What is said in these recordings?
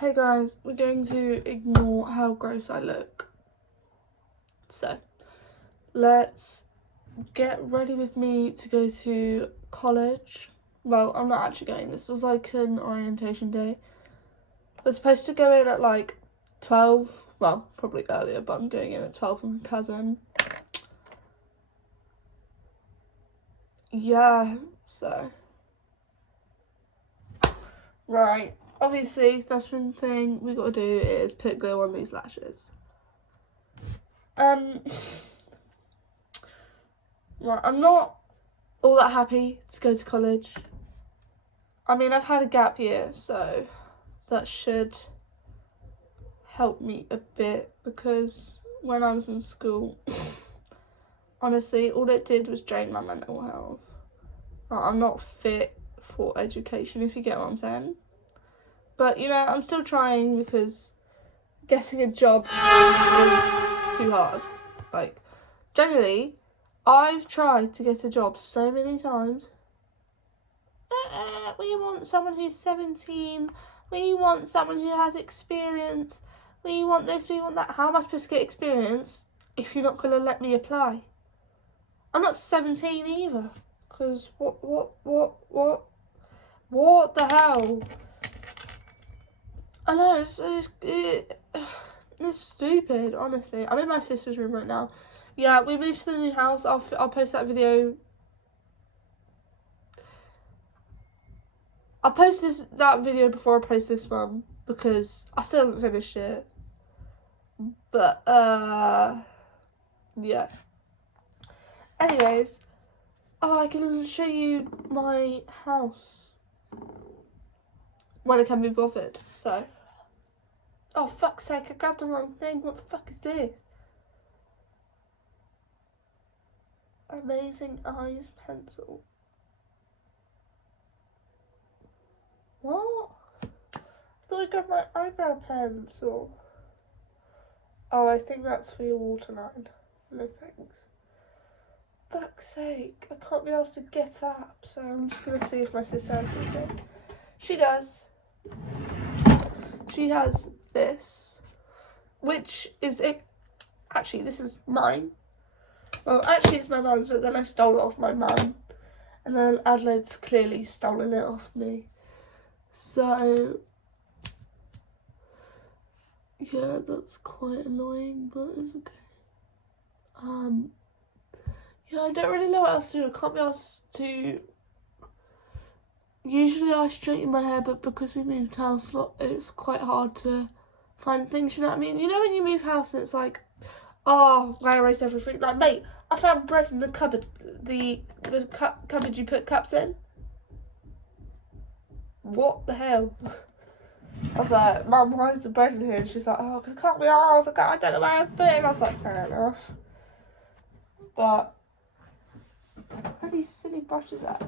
Hey guys, we're going to ignore how gross I look. So, let's get ready with me to go to college. Well, I'm not actually going. This is like an orientation day. We're supposed to go in at like 12. Well, probably earlier, but I'm going in at 12 with my cousin. Yeah, so. Right. Obviously, that's one thing we gotta do is put glue on these lashes. Right, I'm not all that happy to go to college. I mean, I've had a gap year, so that should help me a bit, because when I was in school, honestly, all it did was drain my mental health. I'm not fit for education, if you get what I'm saying. But, you know, I'm still trying, because getting a job is too hard. Like, generally, I've tried to get a job so many times. We want someone who's 17. We want someone who has experience. We want this, we want that. How am I supposed to get experience if you're not going to let me apply? I'm not 17 either. Because what the hell? I know, it's stupid, honestly. I'm in my sister's room right now. Yeah, we moved to the new house. I'll post that video. I'll post that video before I post this one, because I still haven't finished it. But, yeah. Anyways, I can show you my house when I can be bothered, so. Oh, fuck's sake, I grabbed the wrong thing. What the fuck is this? Amazing Eyes pencil. What? I thought I grabbed my eyebrow pencil. Oh, I think that's for your waterline. No thanks. Fuck's sake, I can't be asked to get up, so I'm just gonna see if my sister has anything. She does. She has this, which is it. Actually, this is mine. Well, actually, it's my mum's, but then I stole it off my mum, and then Adelaide's clearly stolen it off me. So, yeah, that's quite annoying, but it's okay. Yeah, I don't really know what else to do. I can't be asked to. Usually I straighten my hair, but because we moved house, it's quite hard to find things, you know what I mean? You know when you move house and it's like, oh, I erase everything. Like, mate, I found bread in the cupboard, the cupboard you put cups in. What the hell? I was like, Mum, why is the bread in here? And she's like, oh, because it can't be ours. I don't know where else to put it. And I was like, fair enough. But, where are these silly brushes at?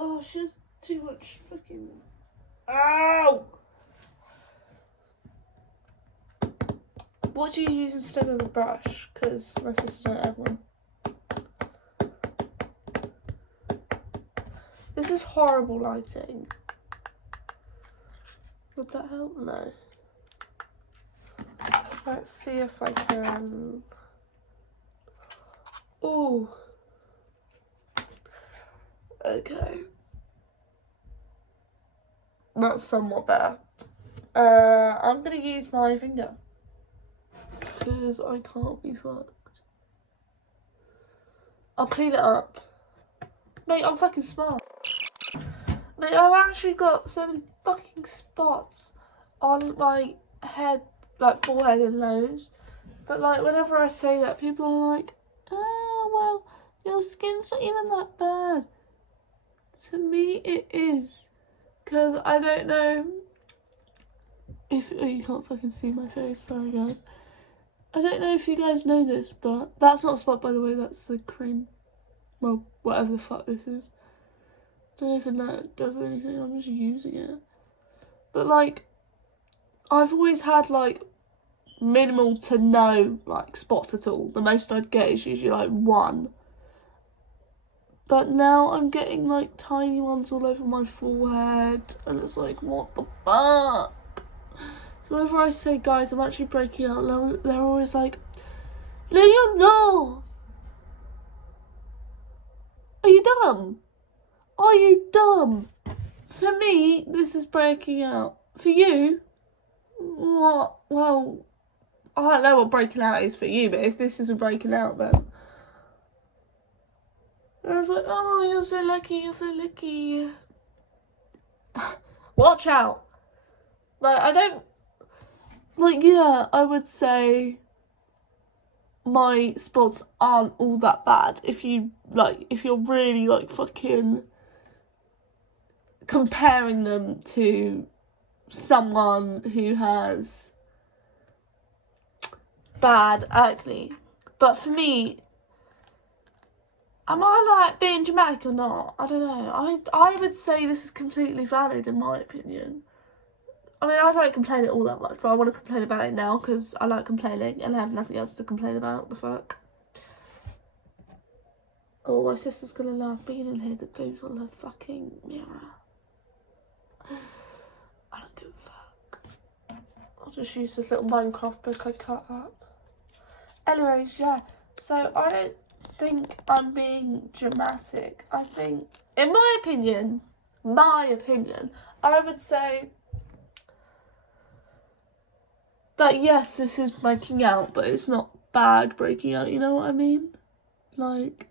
Oh, she has too much fucking. Ow! What do you use instead of a brush? Because my sister don't have one. This is horrible lighting. Would that help? No. Let's see if I can. Oh. Okay. That's somewhat better. I'm gonna use my finger, because I can't be fucked. I'll clean it up. Mate, I'm fucking smart. Mate, I've actually got so many fucking spots on my head, like forehead and nose. But like, whenever I say that, people are like, oh, well, your skin's not even that bad. To me, it is. Because I don't know if... Oh, you can't fucking see my face. Sorry, guys. I don't know if you guys know this, but... That's not a spot, by the way. That's the cream. Well, whatever the fuck this is. Don't even know if it does anything. I'm just using it. But, like, I've always had, like, minimal to no, like, spots at all. The most I'd get is usually, like, one. But now I'm getting like tiny ones all over my forehead, and it's like, what the fuck? So whenever I say, guys, I'm actually breaking out, they're always like, no, you're not. Are you dumb? Are you dumb? To me, this is breaking out. For you, what? Well, I don't know what breaking out is for you, but if this isn't breaking out, then... And I was like, oh, you're so lucky, you're so lucky. Watch out. Like, I don't... Like, yeah, I would say my spots aren't all that bad. If you're really, like, fucking comparing them to someone who has bad acne. But for me, am I, like, being dramatic or not? I don't know. I would say this is completely valid in my opinion. I mean, I don't complain it all that much, but I want to complain about it now because I like complaining and I have nothing else to complain about. The fuck? Oh, my sister's gonna laugh being in here that goes on her fucking mirror. I don't give a fuck. I'll just use this little Minecraft book I cut up. Anyways, yeah. So I don't think I'm being dramatic. I think, in my opinion, I would say that yes, this is breaking out, but it's not bad breaking out, you know what I mean? Like,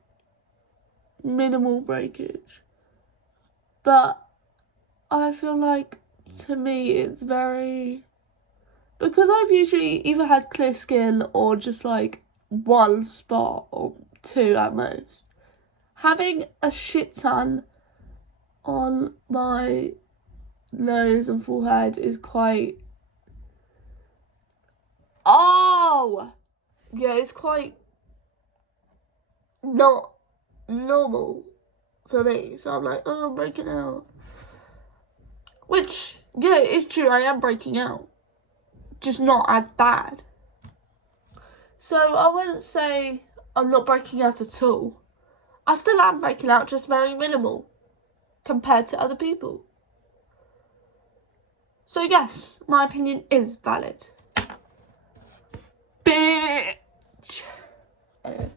minimal breakage. But I feel like, to me, it's very... Because I've usually either had clear skin or just, like, one spot or two at most. Having a shit ton on my nose and forehead is quite... Oh! Yeah, it's quite not normal for me. So I'm like, oh, I'm breaking out. Which, yeah, it's true, I am breaking out. Just not as bad. So I wouldn't say I'm not breaking out at all. I still am breaking out, just very minimal compared to other people. So yes, my opinion is valid. Bitch! Anyways.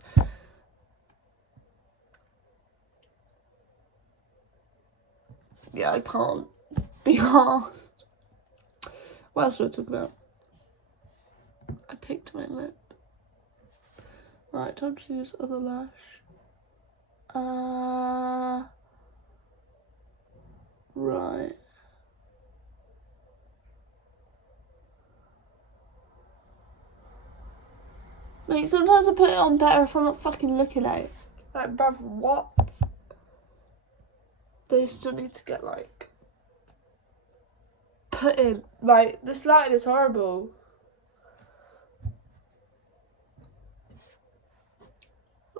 Yeah, I can't be arsed. What else do I talk about? I picked my lip. Right, time to use other lash. Right. Mate, sometimes I put it on better if I'm not fucking looking at it. Like, bruv, what? They still need to get, like, put in. Like, this lighting is horrible.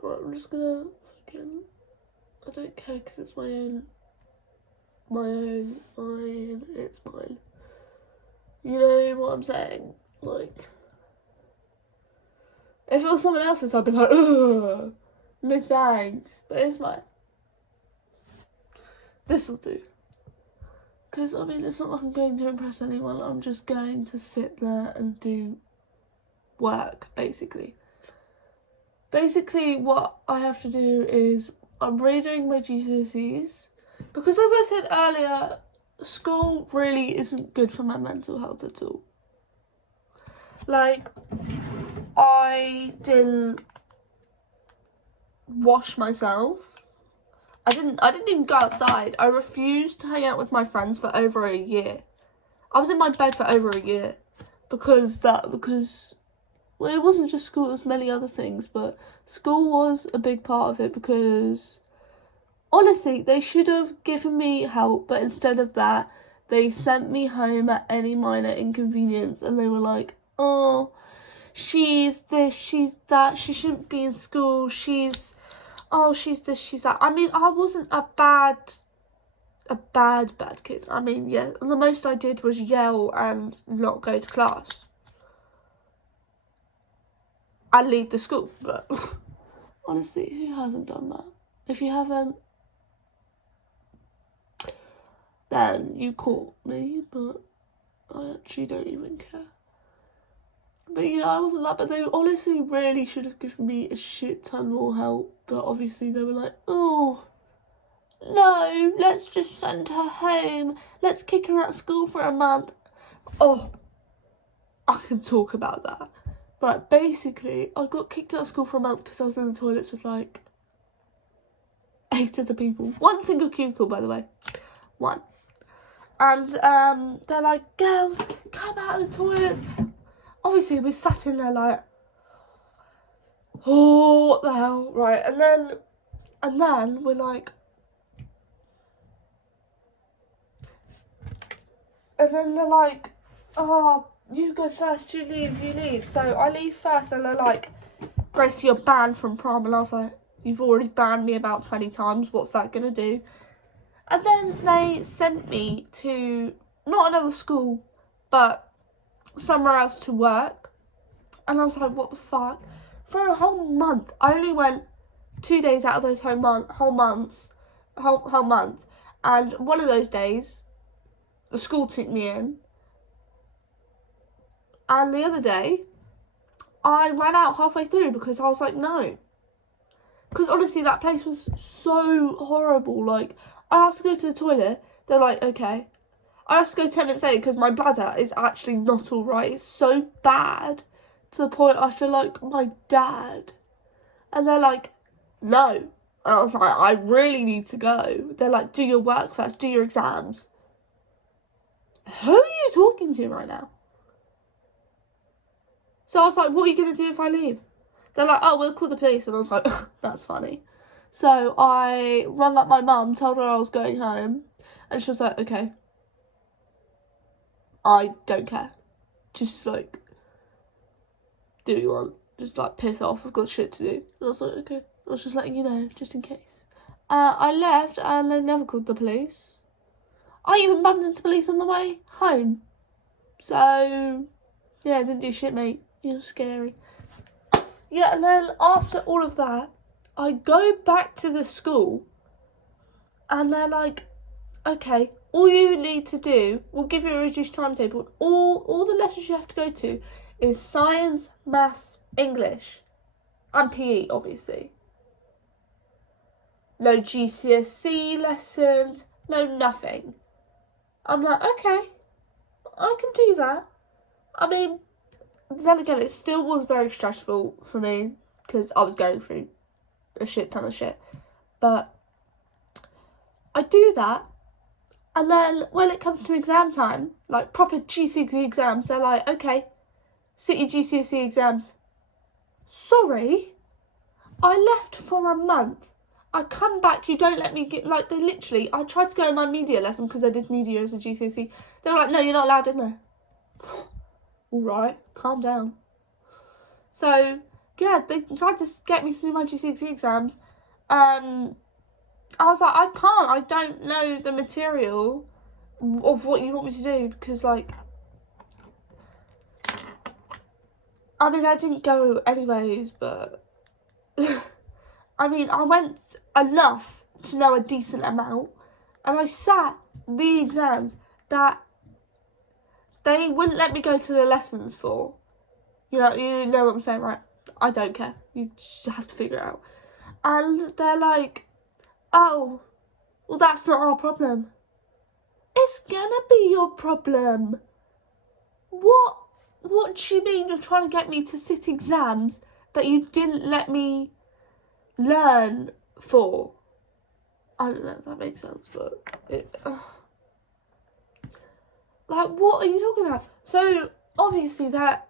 Right, I'm just gonna fucking... I don't care because it's my own, it's mine. You know what I'm saying? Like, if it was someone else's, I'd be like, ugh, no thanks. But it's mine. This'll do. Because, I mean, it's not like I'm going to impress anyone. I'm just going to sit there and do work, basically. Basically, what I have to do is I'm redoing my GCSEs. Because, as I said earlier, school really isn't good for my mental health at all. Like, I didn't wash myself. I didn't even go outside. I refused to hang out with my friends for over a year. I was in my bed for over a year because well, it wasn't just school, it was many other things, but school was a big part of it because honestly, they should have given me help, but instead of that, they sent me home at any minor inconvenience, and they were like, oh, she's this, she's that, she shouldn't be in school, she's this, she's that. I mean, I wasn't a bad kid. I mean, yeah, the most I did was yell and not go to class. And leave the school, but honestly, who hasn't done that If you haven't, then you caught me, but I actually don't even care. But yeah, I wasn't that, but they honestly really should have given me a shit ton more help. But obviously they were like, oh, no, let's just send her home. Let's kick her out of school for a month. Oh, I can talk about that. But basically, I got kicked out of school for a month because I was in the toilets with like 8 other people. One single cubicle, by the way. One. And they're like, girls, come out of the toilets. Obviously, we sat in there like, oh, what the hell, right? And then we're like, and then they're like, oh, you go first, you leave. So I leave first, and they're like, Gracie, you're banned from prom. And I was like, you've already banned me about 20 times. What's that gonna do? And then they sent me to, not another school, but somewhere else to work. And I was like, what the fuck? For a whole month, I only went 2 days out of those whole month. And one of those days, the school took me in. And the other day, I ran out halfway through because I was like, no. Because honestly, that place was so horrible. Like, I asked to go to the toilet. They're like, okay. I asked to go 10 minutes later because my bladder is actually not alright. It's so bad to the point I feel like my dad. And they're like, no. And I was like, I really need to go. They're like, do your work first. Do your exams. Who are you talking to right now? So I was like, what are you going to do if I leave? They're like, oh, we'll call the police. And I was like, that's funny. So I rang up my mum, told her I was going home. And she was like, okay. I don't care. Just, like, do what you want. Just, like, piss off. I've got shit to do. And I was like, okay. I was just letting you know, just in case. I left and they never called the police. I even bumped into police on the way home. So, yeah, I didn't do shit, mate. You're scary. Yeah, and then after all of that, I go back to the school and they're like, okay, all you need to do, we'll give you a reduced timetable. All the lessons you have to go to is science, maths, English, and PE, obviously. No GCSE lessons, no nothing. I'm like, okay, I can do that. I mean, then again, it still was very stressful for me because I was going through a shit ton of shit. But I do that, and then when it comes to exam time, like proper GCSE exams, they're like, okay, sit your GCSE exams. Sorry, I left for a month. I come back, you don't let me get, like, they literally, I tried to go in my media lesson because I did media as a GCSE. They were like, no, you're not allowed in there. All right, calm down. So, yeah, they tried to get me through my GCSE exams. I was like, I can't, I don't know the material of what you want me to do because, like, I mean, I didn't go anyways, but I mean, I went enough to know a decent amount, and I sat the exams that they wouldn't let me go to the lessons for. You know what I'm saying, right? I don't care. You just have to figure it out. And they're like, oh, well, that's not our problem. It's gonna be your problem. What do you mean you're trying to get me to sit exams that you didn't let me learn for? I don't know if that makes sense, but like, what are you talking about? So obviously that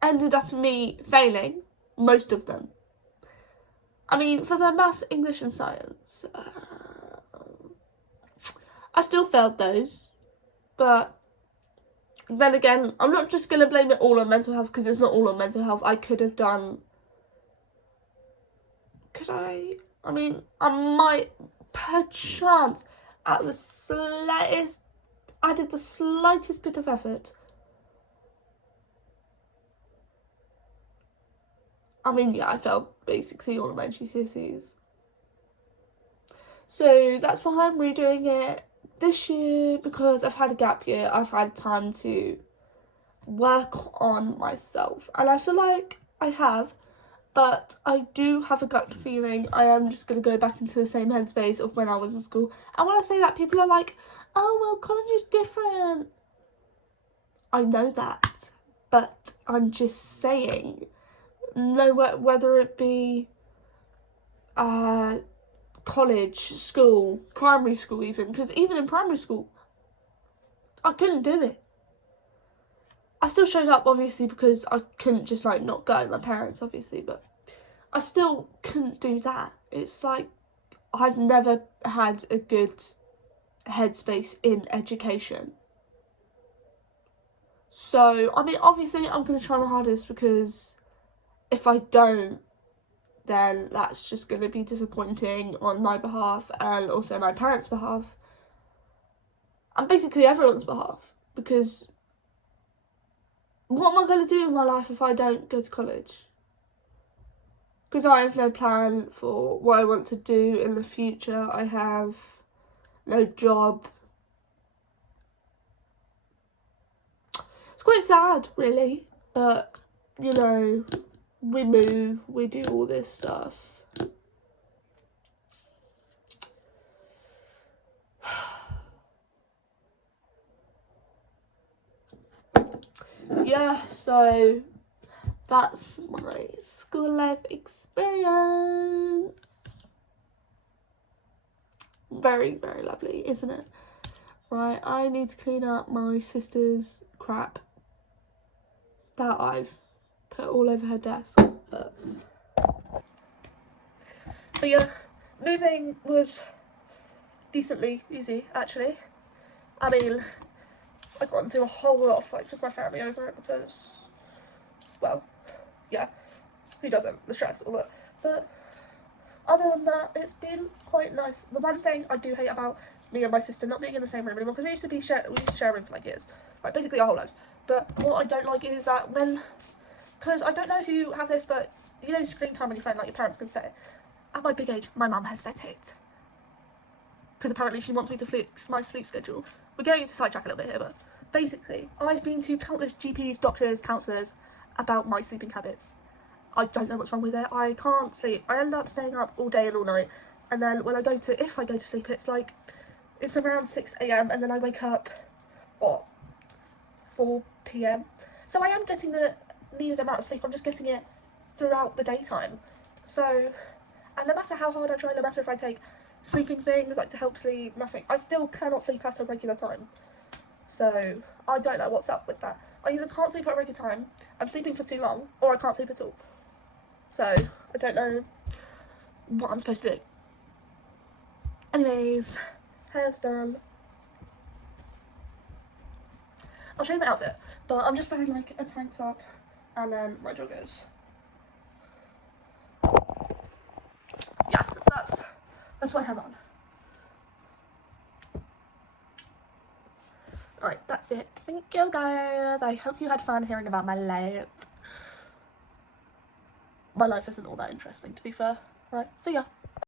ended up in me failing most of them. I mean, for the maths, English and science, I still failed those, but then again, I'm not just going to blame it all on mental health because it's not all on mental health. I could have done, I mean, I might, perchance, I did the slightest bit of effort. I mean, yeah, I failed basically all of my GCSEs. So that's why I'm redoing it this year, because I've had a gap year. I've had time to work on myself, and I feel like I have, but I do have a gut feeling I am just going to go back into the same headspace of when I was in school. And when I say that, people are like, oh, well, college is different. I know that, but I'm just saying, no, whether it be college, school, primary school even, because even in primary school, I couldn't do it. I still showed up, obviously, because I couldn't just, like, not go. My parents, obviously, but I still couldn't do that. It's like, I've never had a good headspace in education. So, I mean, obviously, I'm going to try my hardest, because if I don't, then that's just going to be disappointing on my behalf and also my parents' behalf. And basically everyone's behalf, because what am I going to do in my life if I don't go to college? Because I have no plan for what I want to do in the future. I have no job. It's quite sad, really, but, you know, we move, we do all this stuff. Yeah, so that's my school life experience. Very, very lovely, isn't it? Right, I need to clean up my sister's crap that I've put all over her desk. But yeah, moving was decently easy, actually. I mean, I got into a whole lot of fights with my family over it because, well, yeah, who doesn't? The stress, all that. But other than that, it's been quite nice. The one thing I do hate about me and my sister not being in the same room anymore, because we used to share a room for like years, like basically our whole lives. But what I don't like is that because I don't know if you have this, but you know, screen time on your phone, like your parents can set it. At my big age, my mum has set it, because apparently she wants me to fix my sleep schedule. We're going into sidetrack a little bit here, but basically, I've been to countless GPs, doctors, counsellors about my sleeping habits. I don't know what's wrong with it. I can't sleep. I end up staying up all day and all night, and then when if I go to sleep, it's around 6 AM, and then I wake up, 4 PM. So I am getting the needed amount of sleep. I'm just getting it throughout the daytime. So, and no matter how hard I try, no matter if I take sleeping things like to help sleep, nothing, I still cannot sleep at a regular time. So I don't know what's up with that. I either can't sleep at a regular time, I'm sleeping for too long, or I can't sleep at all. So I don't know what I'm supposed to do. Anyways, hair's done. I'll show you my outfit, but I'm just wearing like a tank top and then my joggers. Yeah, that's what I have on. Alright, that's it. Thank you guys. I hope you had fun hearing about my life. My life isn't all that interesting, to be fair. Right, see ya.